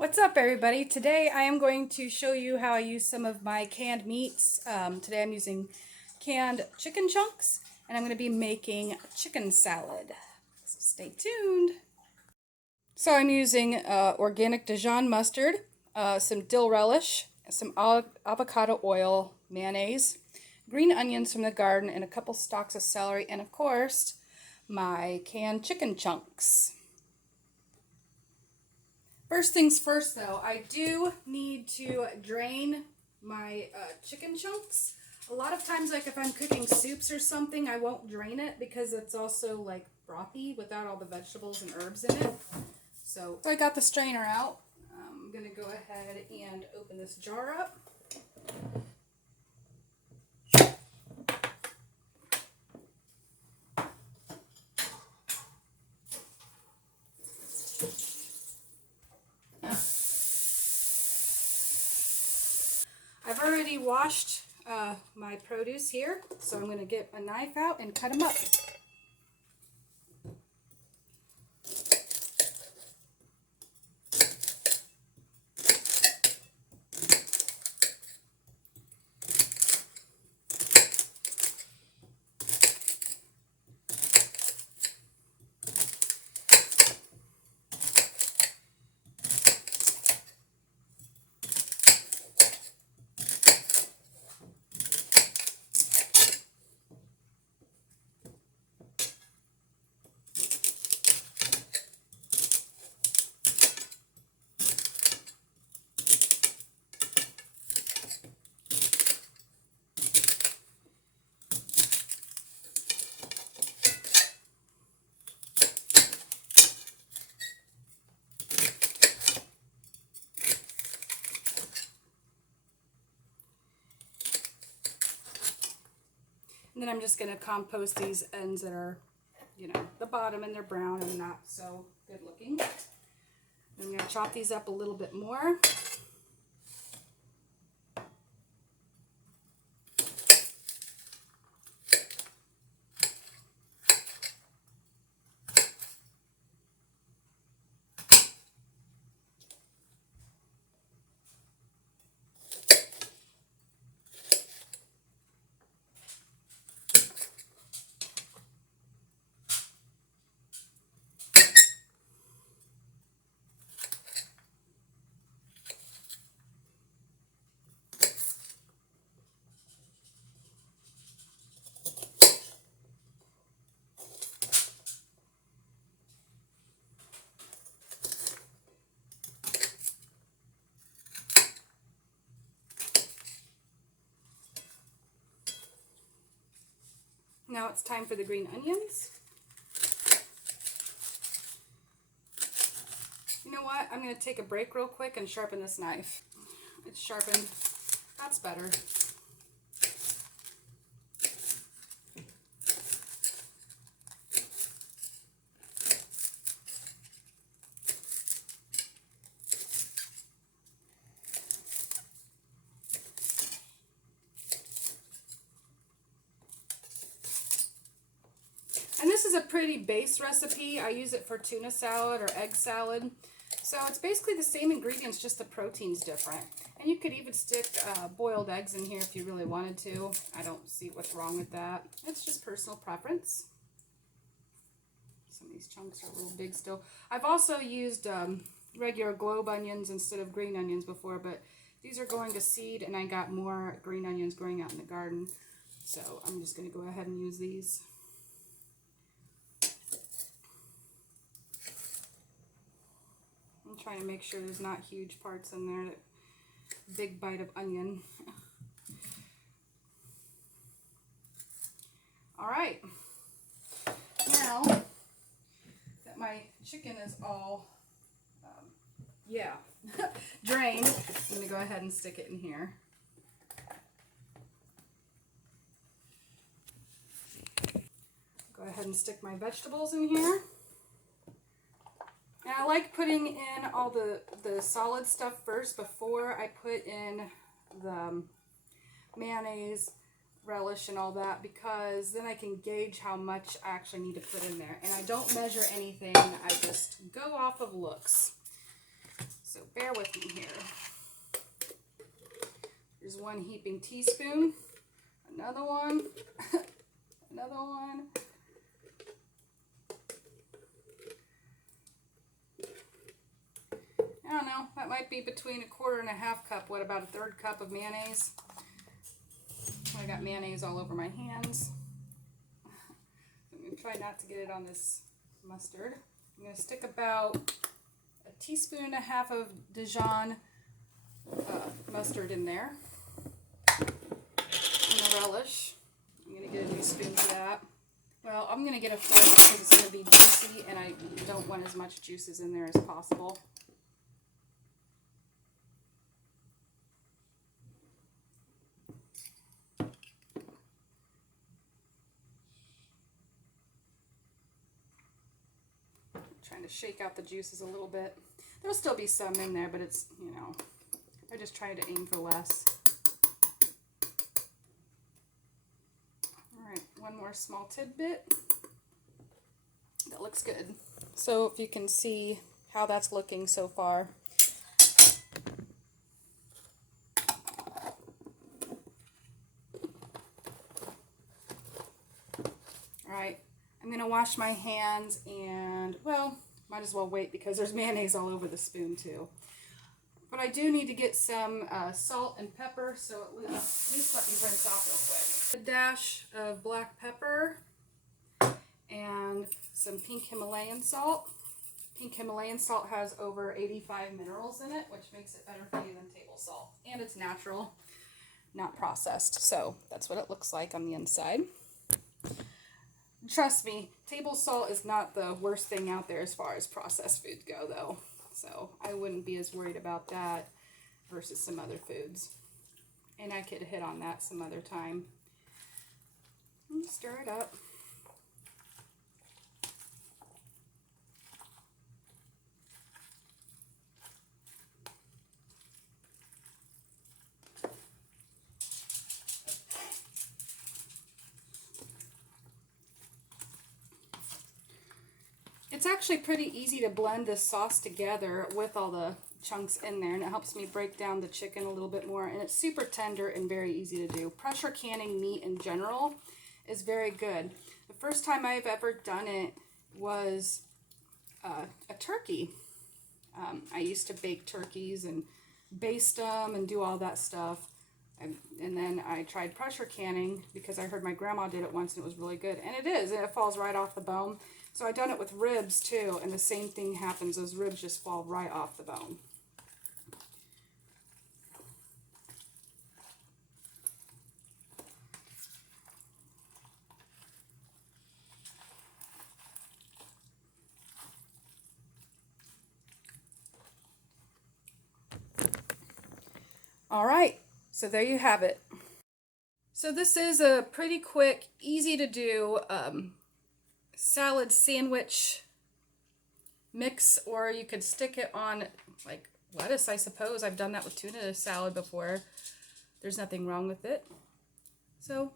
What's up, everybody? Today I am going to show you how I use some of my canned meats. Today I'm using canned chicken chunks, and I'm going to be making chicken salad. So stay tuned. So I'm using organic Dijon mustard, some dill relish, some avocado oil, mayonnaise, green onions from the garden, and a couple stalks of celery, and of course, my canned chicken chunks. First things first, though, I do need to drain my chicken chunks. A lot of times, like if I'm cooking soups or something, I won't drain it because it's also like brothy without all the vegetables and herbs in it. So I got the strainer out. I'm going to go ahead and open this jar up. I've already washed my produce here, so I'm going to get a knife out and cut them up. And then I'm just going to compost these ends that are, the bottom, and they're brown and not so good looking. I'm going to chop these up a little bit more. Now it's time for the green onions. You know what? I'm going to take a break real quick and sharpen this knife. It's sharpened. That's better. And this is a pretty base recipe. I use it for tuna salad or egg salad. So it's basically the same ingredients, just the protein's different. And you could even stick boiled eggs in here if you really wanted to. I don't see what's wrong with that. It's just personal preference. Some of these chunks are a little big still. I've also used regular globe onions instead of green onions before, but these are going to seed, and I got more green onions growing out in the garden. So I'm just going to go ahead and use these. I'm trying to make sure there's not huge parts in there. Big bite of onion. All right. Now that my chicken is all, drained, I'm going to go ahead and stick it in here. Go ahead and stick my vegetables in here. And I like putting in all the solid stuff first before I put in the mayonnaise, relish, and all that, because then I can gauge how much I actually need to put in there. And I don't measure anything, I just go off of looks. So bear with me here. There's 1 heaping teaspoon, another one, another one. I don't know, that might be between 1/4 and 1/2 cup. What about 1/3 cup of mayonnaise? I got mayonnaise all over my hands. I'm going to try not to get it on this mustard. I'm going to stick about 1.5 teaspoons of Dijon mustard in there. And the relish. I'm going to get a new spoon for that. Well, I'm going to get a fork because it's going to be juicy and I don't want as much juices in there as possible. Trying to shake out the juices a little bit. There'll still be some in there, but it's, you know, I just try to aim for less. Alright, one more small tidbit. That looks good. So if you can see how that's looking so far. Alright, I'm going to wash my hands and, well, might as well wait because there's mayonnaise all over the spoon too. But I do need to get some salt and pepper, so at least let me rinse off real quick. A dash of black pepper and some pink Himalayan salt. Pink Himalayan salt has over 85 minerals in it, which makes it better for you than table salt. And it's natural, not processed. So that's what it looks like on the inside. Trust me, table salt is not the worst thing out there as far as processed foods go, though. So I wouldn't be as worried about that versus some other foods. And I could hit on that some other time. Stir it up. It's actually pretty easy to blend this sauce together with all the chunks in there, and it helps me break down the chicken a little bit more, and it's super tender and very easy to do. Pressure canning meat in general is very good. The first time I've ever done it was a turkey. I used to bake turkeys and baste them and do all that stuff. And then I tried pressure canning because I heard my grandma did it once and it was really good. And it is, and it falls right off the bone. So I've done it with ribs too, and the same thing happens. Those ribs just fall right off the bone. All right, so there you have it. So this is a pretty quick, easy to do salad sandwich mix, or you could stick it on like lettuce, I suppose. I've done that with tuna salad before. There's nothing wrong with it. So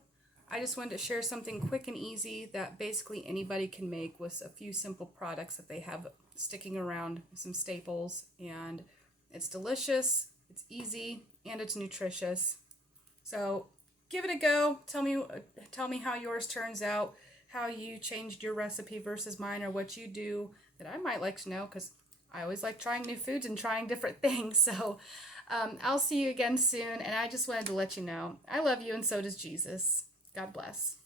I just wanted to share something quick and easy that basically anybody can make with a few simple products that they have sticking around, some staples, and it's delicious, it's easy, and it's nutritious. So give it a go. Tell me how yours turns out, how you changed your recipe versus mine, or what you do that I might like to know, because I always like trying new foods and trying different things. So I'll see you again soon, and I just wanted to let you know I love you, and so does Jesus. God bless.